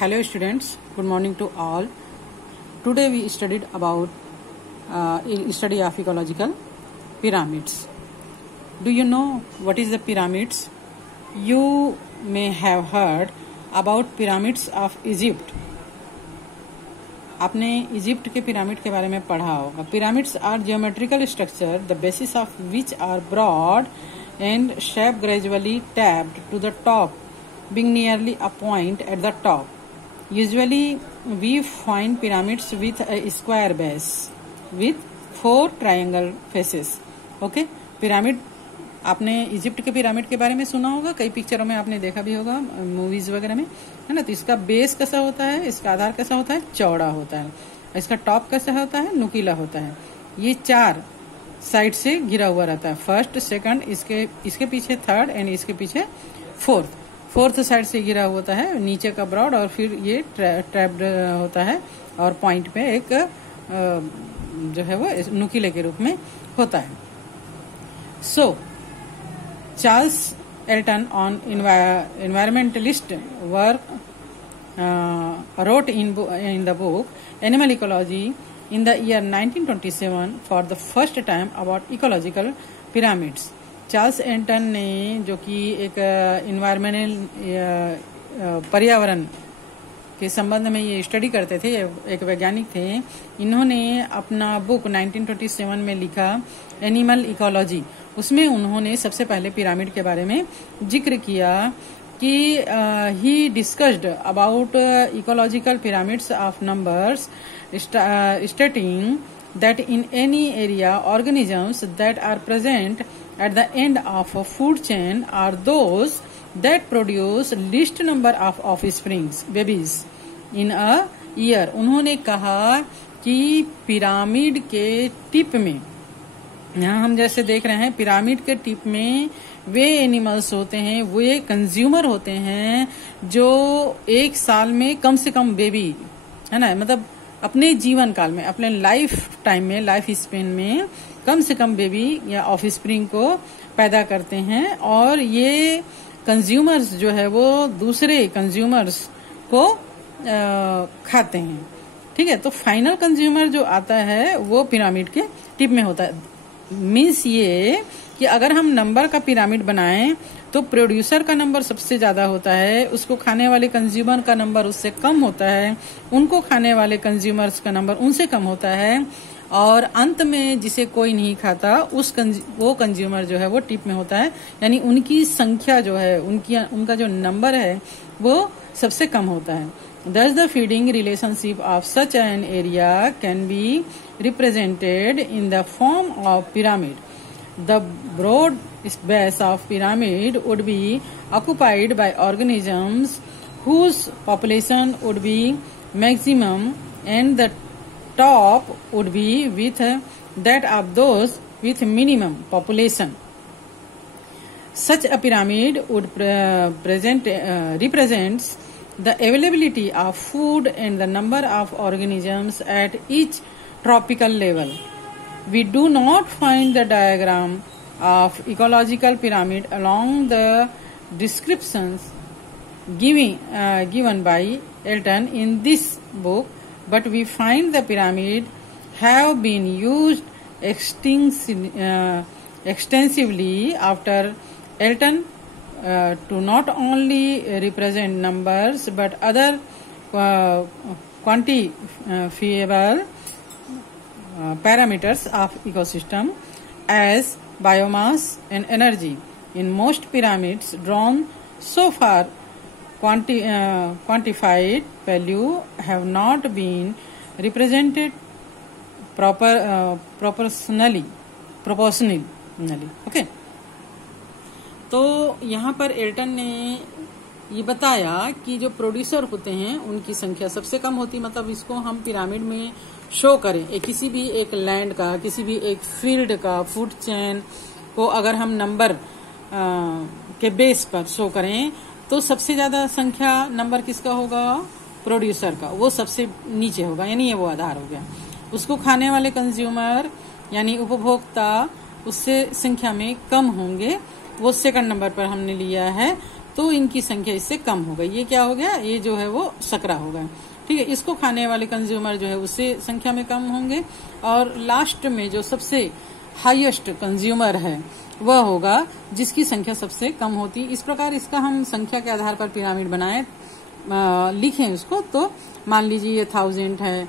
Hello students, good morning to all. Today we studied about study of ecological pyramids. Do you know what is the pyramids? You may have heard about pyramids of Egypt. आपने Egypt के pyramid के बारे में पढ़ा होगा. Pyramids are geometrical structure the basis of which are broad and shape gradually tapped to the top being nearly a point at the top. Usually we find pyramids with a square base with 4 triangle faces. Okay? Pyramid आपने Egypt के pyramid के बारे में सुना होगा, कई पिक्चरों में आपने देखा भी होगा, मूवीज वगैरह में, है ना. तो इसका बेस कैसा होता है, इसका आधार कैसा होता है, चौड़ा होता है. इसका टॉप कैसा होता है, नुकीला होता है. ये 4 साइड से घिरा हुआ रहता है. फर्स्ट, सेकंड, इसके पीछे थर्ड एंड इसके पीछे फोर्थ साइड से घिरा होता है. नीचे का ब्रॉड और फिर ये ट्रैप्ड होता है और पॉइंट पे एक जो है वो नुकीले के रूप में होता है. So Charles Elton on environmentalist work wrote in the book Animal Ecology in the year 1927 for the first time about ecological pyramids. Charles Elton ने, जो कि एक पर्यावरण के संबंध में ये स्टडी करते थे, एक वैज्ञानिक थे, इन्होंने अपना बुक 1927 में लिखा एनिमल इकोलॉजी. उसमें उन्होंने सबसे पहले पिरामिड के बारे में जिक्र किया कि ही discussed about ecological pyramids of numbers स्टेटिंग that in any area organisms that are present at the end of a food chain are those that produce least number of offsprings babies in a year. उन्होंने कहा कि pyramid के tip में, यहाँ हम जैसे देख रहे हैं, पिरामिड के टिप में वे एनिमल्स होते हैं, वे कंज्यूमर होते हैं जो एक साल में कम से कम बेबी, है ना, मतलब अपने जीवन काल में, अपने लाइफ टाइम में, लाइफ स्पेन में कम से कम बेबी या ऑफस्प्रिंग को पैदा करते हैं. और ये कंज्यूमर्स जो है वो दूसरे कंज्यूमर्स को खाते हैं. ठीक है, तो फाइनल कंज्यूमर जो आता है वो पिरामिड के टिप में होता है. मीन्स ये कि अगर हम नंबर का पिरामिड बनाएं तो प्रोड्यूसर का नंबर सबसे ज्यादा होता है, उसको खाने वाले कंज्यूमर का नंबर उससे कम होता है, उनको खाने वाले कंज्यूमर्स का नंबर उनसे कम होता है, और अंत में जिसे कोई नहीं खाता वो कंज्यूमर जो है वो टिप में होता है. यानी उनकी संख्या जो है, उनका जो नंबर है वो सबसे कम होता है. Thus the feeding relationship of such an area can be represented in the form of pyramid. The broad base of pyramid would be occupied by organisms whose population would be maximum, and the top would be with that of those with minimum population. Such a pyramid would represents the availability of food and the number of organisms at each tropical level. We do not find the diagram of ecological pyramid along the descriptions given by Elton in this book, but we find the pyramid have been used extensively after Elton to not only represent numbers but other quantifiable parameters of ecosystem as biomass and energy. In most pyramids drawn so far, quantified value have not been represented proportionally. Okay? तो यहाँ पर Elton ने ये बताया कि जो producer होते हैं उनकी संख्या सबसे कम होती, मतलब इसको हम पिरामिड में शो करें, किसी भी एक लैंड का, किसी भी एक फील्ड का फूड चेन को अगर हम नंबर के बेस पर शो करें तो सबसे ज्यादा संख्या नंबर किसका होगा, प्रोड्यूसर का, वो सबसे नीचे होगा, यानी ये वो आधार हो गया. उसको खाने वाले कंज्यूमर यानी उपभोक्ता उससे संख्या में कम होंगे, वो सेकंड नंबर पर हमने लिया है. तो तो इनकी संख्या इससे कम हो गई। ये क्या हो गया, ये जो है वो सकरा हो गया। ठीक है, इसको खाने वाले कंज्यूमर जो है उससे संख्या में कम होंगे। और लास्ट में जो सबसे हाईएस्ट कंज्यूमर है वह होगा जिसकी संख्या सबसे कम होती। इस प्रकार इसका हम संख्या के आधार पर पिरामिड बनाए, लिखें उसको, तो मान लीजिए ये 1000 है,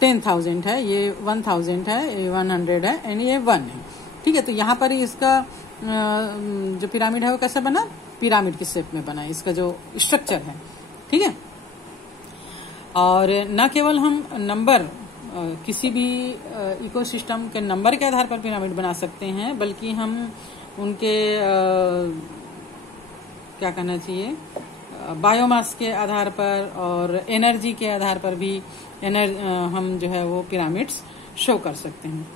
10,000 है, ये 1000 है, ये 100 है एंड ये 1 है। ठीक है, तो यहाँ पर इसका जो पिरामिड है वो कैसा बना, पिरामिड की शेप में बना, इसका जो स्ट्रक्चर है। ठीक है, और न केवल हम नंबर, किसी भी इकोसिस्टम के नंबर के आधार पर पिरामिड बना सकते हैं, बल्कि हम उनके क्या कहना चाहिए, बायोमास के आधार पर और एनर्जी के आधार पर भी हम जो है वो पिरामिड्स शो कर सकते हैं।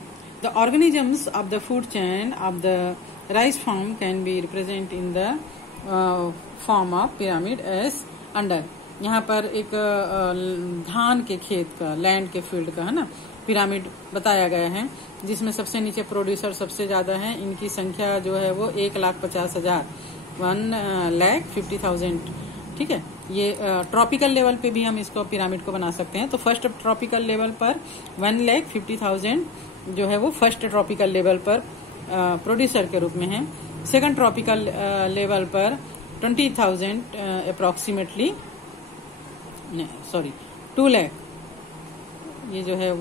The organisms of the food chain of the rice form can be represent in the form of pyramid as under. यहाँ पर एक धान के खेत का, लैंड के फील्ड का है ना, पिरामिड बताया गया है, जिसमें सबसे नीचे प्रोड्यूसर सबसे ज्यादा है। इनकी संख्या जो है वो 1,50,000, 1,50,000। ठीक है, ये ट्रॉपिकल लेवल पे भी हम इसको पिरामिड को बना सकते हैं। तो फर्स्ट ट्रॉपिकल लेवल पर 1,50,000 जो है वो फर्स्ट ट्रॉपिकल लेवल पर प्रोड्यूसर के रूप में है। सेकंड ट्रॉपिकल लेवल पर 20,000 अप्रोक्सीमेटली, 2 लाख, ये जो है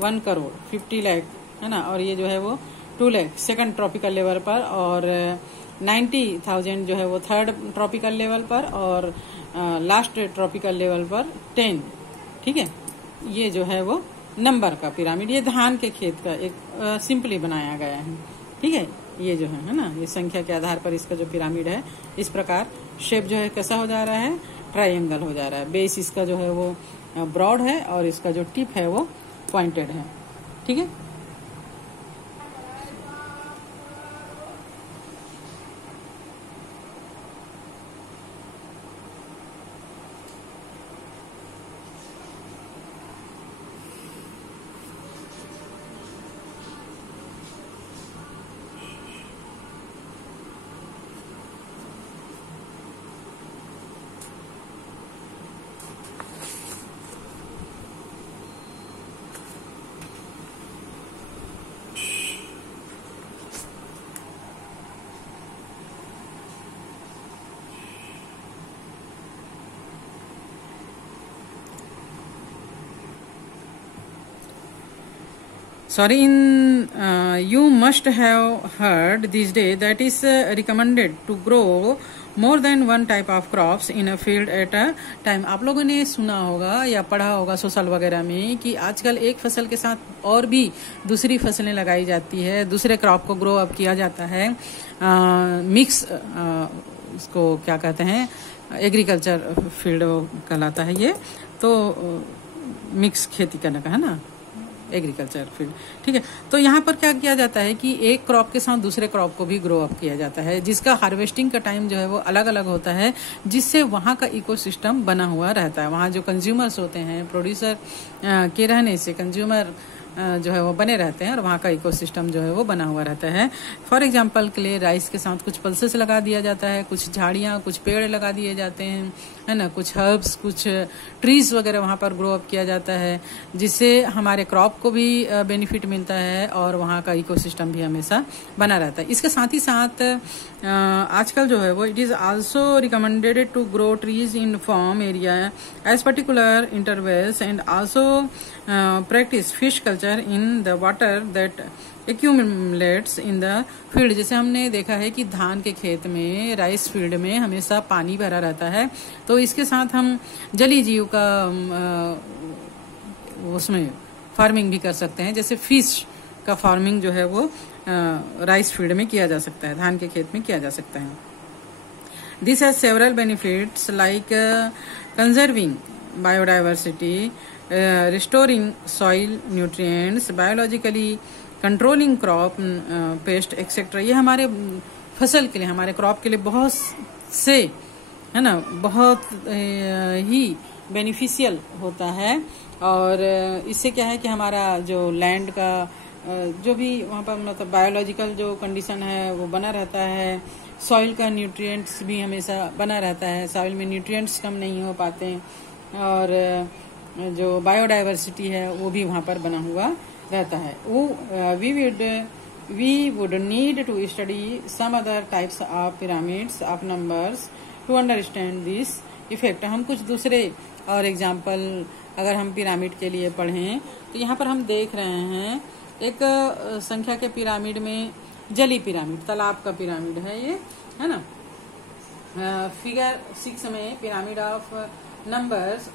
1 करोड़ 50 लाख है ना, और ये जो है वो 2 लाख सेकंड ट्रॉपिकल लेवल पर, और 90,000 जो है वो थर्ड ट्रॉपिकल लेवल पर, और लास्ट ट्रॉपिकल लेवल पर 10। ठीक है, ये जो है वो नंबर का पिरामिड, ये धान के खेत का एक सिंपली बनाया गया है। ठीक है, ये जो है ना, ये संख्या के आधार पर इसका जो पिरामिड है, इस प्रकार शेप जो है कैसा हो जा रहा है, ट्रायंगल हो जा रहा है। बेस इसका जो है वो ब्रॉड है और इसका जो टिप है वो पॉइंटेड है। ठीक है, sorry, you must have heard these days that is recommended to grow more than one type of crops in a field at a time। आप लोगों ने सुना होगा या पढ़ा होगा सोशल वगैरह में कि आजकल एक फसल के साथ और भी दूसरी फसलें लगाई जाती है, दूसरे क्रॉप को ग्रो अप किया जाता है। मिक्स इसको क्या कहते हैं, एग्रीकल्चर फील्ड कहलाता है ये, तो मिक्स खेती करने का है ना, एग्रीकल्चर फील्ड। ठीक है, तो यहाँ पर क्या किया जाता है कि एक क्रॉप के साथ दूसरे क्रॉप को भी ग्रो अप किया जाता है, जिसका हार्वेस्टिंग का टाइम जो है वो अलग अलग होता है, जिससे वहाँ का इकोसिस्टम बना हुआ रहता है। वहाँ जो कंज्यूमर्स होते हैं, प्रोड्यूसर के रहने से कंज्यूमर जो है वो बने रहते हैं और वहाँ का इकोसिस्टम जो है वो बना हुआ रहता है। फॉर एग्जांपल के लिए राइस के साथ कुछ पल्सेस लगा दिया जाता है, कुछ झाड़ियाँ, कुछ पेड़ लगा दिए जाते हैं, है ना, कुछ हर्ब्स, कुछ ट्रीज वगैरह वहाँ पर ग्रो अप किया जाता है, जिससे हमारे क्रॉप को भी बेनिफिट मिलता है और वहाँ का इकोसिस्टम भी हमेशा बना रहता है। इसके साथ ही साथ आजकल जो है वो it is also recommended to grow trees in farm area as particular intervals and also practise fish culture in the water that accumulates in the field. जैसे हमने देखा है कि धान के खेत में, राइस फील्ड में हमेशा पानी भरा रहता है, तो इसके साथ हम जलीय जीव का उसमें फार्मिंग भी कर सकते हैं। जैसे फिश का फार्मिंग जो है वो राइस फील्ड में किया जा सकता है, धान के खेत में किया जा सकता है। This has several benefits like conserving biodiversity, restoring soil nutrients, biologically controlling crop pest etc। ये हमारे फसल के लिए, हमारे क्रॉप के लिए बहुत से, है ना, बहुत ही बेनिफिशियल होता है। और इससे क्या है कि हमारा जो लैंड का जो भी वहाँ पर मतलब बायोलॉजिकल जो कंडीशन है वो बना रहता है, सॉइल का न्यूट्रिएंट्स भी हमेशा बना रहता है, सॉइल में न्यूट्रिएंट्स कम नहीं हो पाते हैं, और जो बायोडाइवर्सिटी है वो भी वहाँ पर बना हुआ रहता है। We would need to study some other types of pyramids of numbers to understand this effect. हम कुछ दूसरे और एग्जाम्पल अगर हम पिरामिड के लिए पढ़ें तो यहाँ पर हम देख रहे हैं एक संख्या के पिरामिड में जली पिरामिड, तालाब का पिरामिड है ये, है ना। फिगर 6 में pyramid of numbers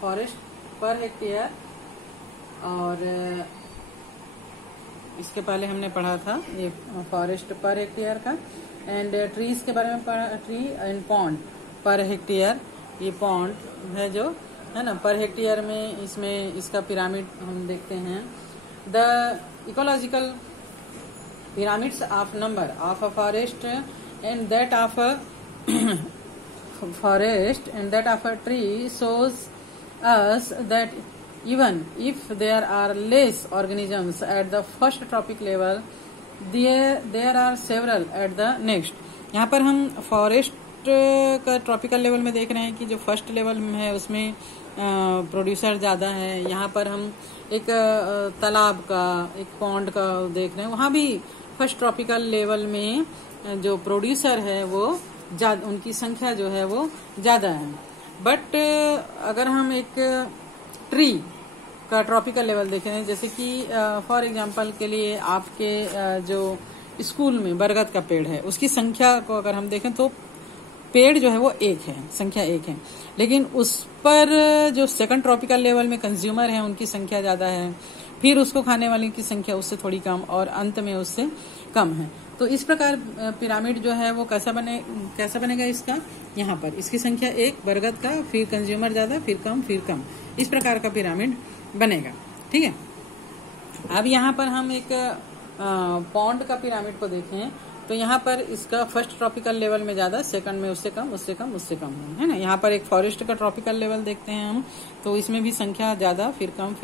forest per hectare, और इसके पहले हमने पढ़ा था ये फॉरेस्ट पर हेक्टेयर का, एंड ट्रीज के बारे में पढ़ा, tree and pond per hectare, ये पॉन्ड है जो है ना पर हेक्टेयर में, इसमें इसका पिरामिड हम देखते हैं। The ecological pyramids of number of a forest and that of a forest and that of a tree shows us that even if there are less organisms at the first tropic level, there are several at the next. यहाँ पर हम forest का tropical level में देख रहे हैं कि जो फर्स्ट लेवल में है उसमें प्रोड्यूसर ज्यादा है। यहाँ पर हम एक तालाब का, एक पॉन्ड का देख रहे हैं, वहाँ भी फर्स्ट ट्रॉपिकल लेवल में जो प्रोड्यूसर है वो उनकी संख्या जो है वो ज्यादा है। बट अगर हम एक ट्री का ट्रॉपिकल लेवल देखें, जैसे कि फॉर एग्जांपल के लिए आपके जो स्कूल में बरगद का पेड़ है उसकी संख्या को अगर हम देखें तो पेड़ जो है वो एक है, संख्या एक है, लेकिन उस पर जो सेकंड ट्रॉपिकल लेवल में कंज्यूमर है उनकी संख्या ज्यादा है, फिर उसको खाने वाले की संख्या उससे थोड़ी कम, और अंत में उससे कम है। तो इस प्रकार पिरामिड जो है वो कैसा बनेगा इसका, यहाँ पर इसकी संख्या एक, बरगद का, फिर कंज्यूमर ज्यादा, फिर कम, इस प्रकार का पिरामिड बनेगा। ठीक है। अब यहाँ पर हम एक पॉन्ड का पिरामिड को देखें तो यहाँ पर इसका फर्स्ट ट्रॉपिकल लेवल में ज्यादा, सेकंड में उससे कम है ना। यहाँ पर एक फॉरेस्ट का ट्रॉपिकल लेवल देखते हैं हम, तो इसमें भी संख्या ज्यादा, फिर कम,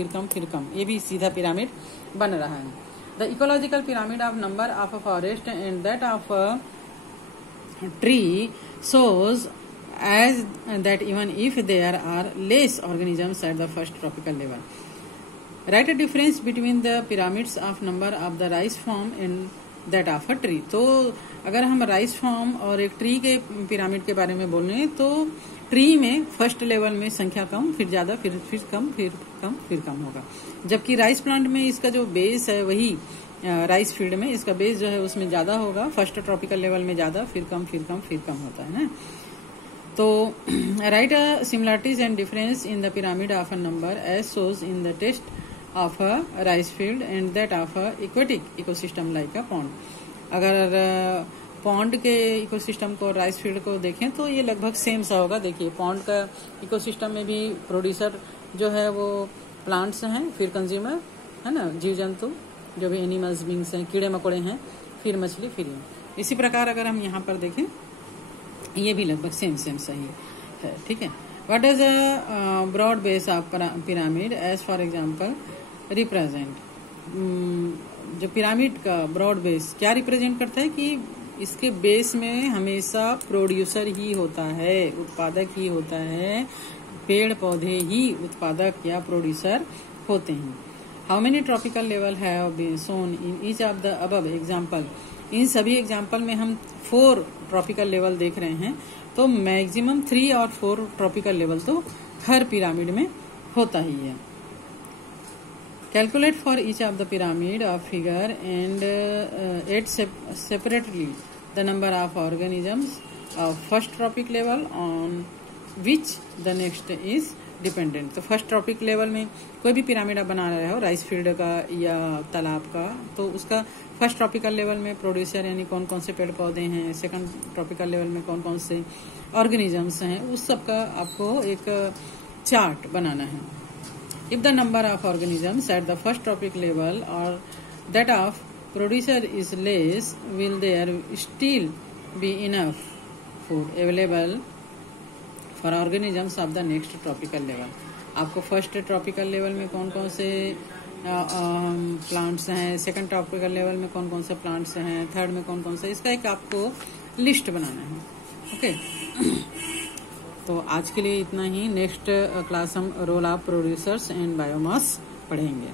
ये भी सीधा पिरामिड बन रहा है। The ecological pyramid of number of a forest and that of a tree shows as that even if there are less organisms at the first tropical level. Write a difference between the pyramids of number of the rice form and that of a tree. तो अगर हम rice form और एक tree के pyramid के बारे में बोल रहे हैं तो ट्री में फर्स्ट लेवल में संख्या कम, फिर ज्यादा, फिर कम होगा, जबकि राइस प्लांट में इसका जो बेस है वही राइस फील्ड में इसका बेस जो है उसमें ज्यादा होगा, फर्स्ट ट्रॉपिकल लेवल में ज्यादा, फिर कम होता है ना। तो write a similarities and difference in the pyramid of a number as shows in the test of a rice field and that of a aquatic ecosystem like a pond. अगर pond के ecosystem को, rice field को देखें तो ये लगभग same सा होगा। देखिए पॉन्ड का इकोसिस्टम में भी प्रोड्यूसर जो है वो प्लांट्स हैं, फिर कंज्यूमर है ना, जीव जंतु जो भी एनिमल्स बींग्स हैं, कीड़े मकोड़े हैं, फिर मछली, फिर इसी प्रकार अगर हम यहाँ पर देखें ये भी लगभग सेम सही है। ठीक है। What is a broad base of pyramid as for example represent. जो पिरामिड का ब्रॉड बेस क्या रिप्रेजेंट करता है कि इसके बेस में हमेशा प्रोड्यूसर ही होता है, उत्पादक ही होता है, पेड़ पौधे ही उत्पादक या प्रोड्यूसर होते हैं। How many tropical level have been shown in each of the above example. इन सभी एग्जाम्पल में हम 4 ट्रॉपिकल लेवल देख रहे हैं, तो मैक्सिमम 3 और 4 ट्रॉपिकल लेवल तो हर पिरामिड में होता ही है। Calculate for each of the pyramid of figure and add separately the number of organisms of first tropic level on which the next is dependent. तो फर्स्ट ट्रॉपिक लेवल में कोई भी pyramid आप बना रहे हो, राइस फील्ड का या तालाब का, तो उसका फर्स्ट ट्रॉपिकल लेवल में प्रोड्यूसर यानी कौन कौन से पेड़ पौधे हैं, सेकंड ट्रॉपिकल लेवल में कौन कौन से ऑर्गेनिजम्स हैं, उस सब का आपको एक चार्ट बनाना है। If the number of organisms at the first tropic level or that of producer is less, will there still be enough food available for organisms of the next tropical level? आपको first tropical level में कौन कौन से plants हैं, second tropical level में कौन कौन से प्लांट्स हैं, थर्ड में कौन कौन से, इसका एक आपको लिस्ट बनाना है। ओके, तो आज के लिए इतना ही। नेक्स्ट क्लास हम role of producers and biomass पढ़ेंगे।